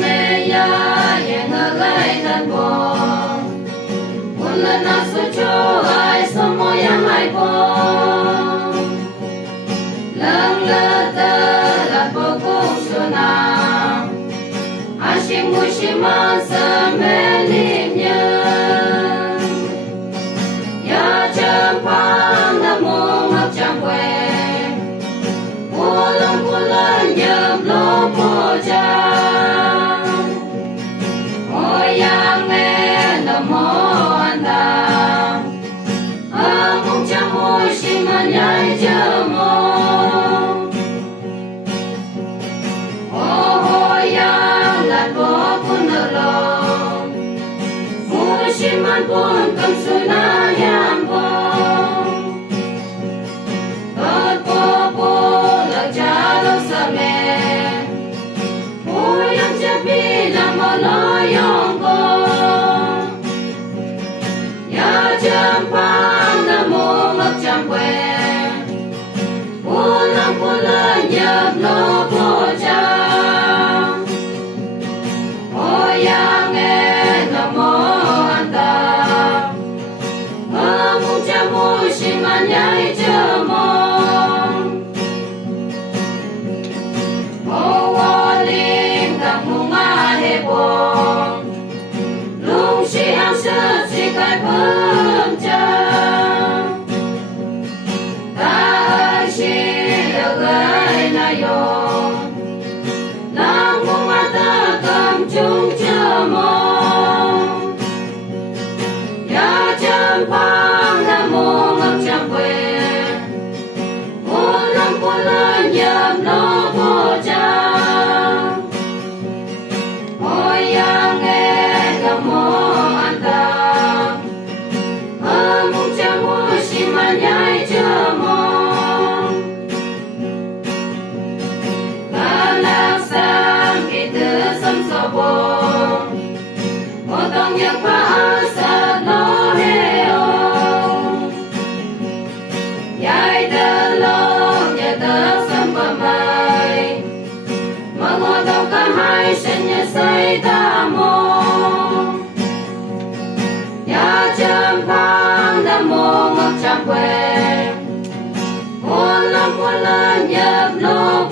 mẹ ya ye ngơ gai nan bo un la na su cho ai so mo yang ai bo lang la ta la bo ko su na a shi mu shi ma sa me li nya ya cham pa na mo ma cham we wo long wo la yam lo po cha yang nghe nam mô an đà mong cha môi xin mà nhai chờ mô yang là bố con nợ lo môi xin mà buồn cầm suy na yang bố tốt bố là cha lo sa mẹ môi yang cha bi là mà lo yong Champang namo ngọc cham que, pula nhập lo po cha, yang nghe namo anta, mong cha môi xin man nhai chờ mong, linh gặp mong ma he bong, lung si ang sơ si kai bơm cha. Nang mong mata cầm chung chờ mong ya cham pang nam mô ngọc cham que pula nhập lo po cha yang nghe nam mô an ta mong cha mô xin man nhai chờ mong tông nhật phá sa lo heo yai tơ lo ya tơ sam ba mai mà ngô tông cả hai sinh nhật say ta mô ya cham phang nam mô ngọc cham que pula nhập lo